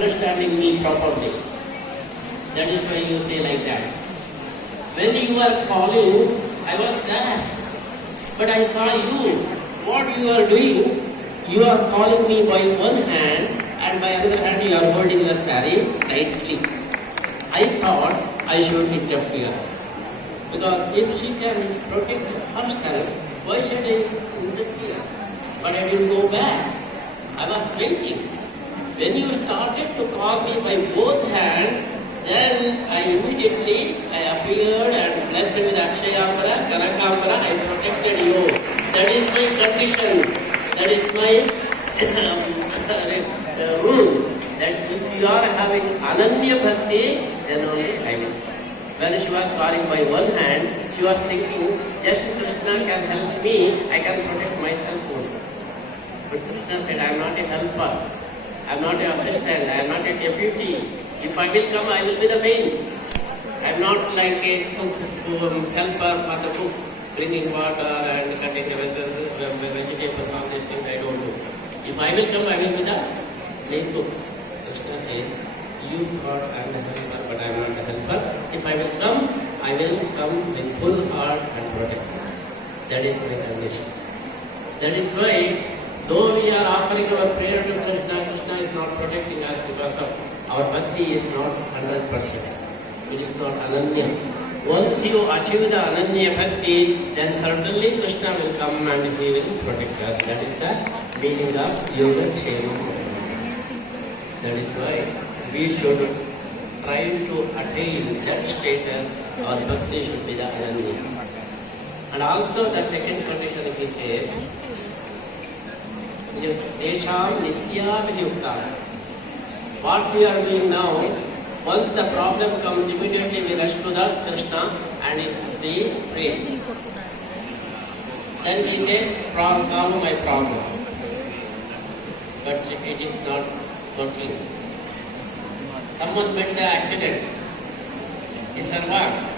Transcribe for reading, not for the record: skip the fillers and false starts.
understanding me properly. That is why you say like that. When you were calling, I was there. But I saw you. What you are doing, you are calling me by one hand and by other hand you are holding your saree tightly. I thought I should interfere. Because if she can protect herself, why should I interfere? But I didn't go back. I was waiting. When you started to call me by both hands, then I immediately appeared and blessed with Akshayambara, Kanakambara, I protected you. That is my condition. That is my rule. That if you are having Ananya Bhakti, then only I will. When she was calling by one hand, she was thinking, just Krishna can help me, I can protect myself only. But Krishna said, I am not a helper. I am not an assistant, I am not a deputy. If I will come, I will be the main. I am not like a helper for the cook, bringing water and cutting the vegetables, all these things I don't do. If I will come, I will be the main cook. Krishna says, you thought I am the helper, but I am not the helper. If I will come with full heart and protect you. That is my condition. That is why, though we are offering our prayer to Krishna, Krishna is not protecting us because of our bhakti is not 100%. It is not Ananya. Once you achieve the Ananya bhakti, then certainly Krishna will come and he will protect us. That is the meaning of Yoga Kshema. That is why we should try to attain that status. Our bhakti should be the Ananya. And also the second condition he says, Desham Nitya Vinyukta. What we are doing now, once the problem comes, immediately we rush to the Krishna and we pray. Then we say, calm my problem. But it is not working. Someone met the accident. He survived.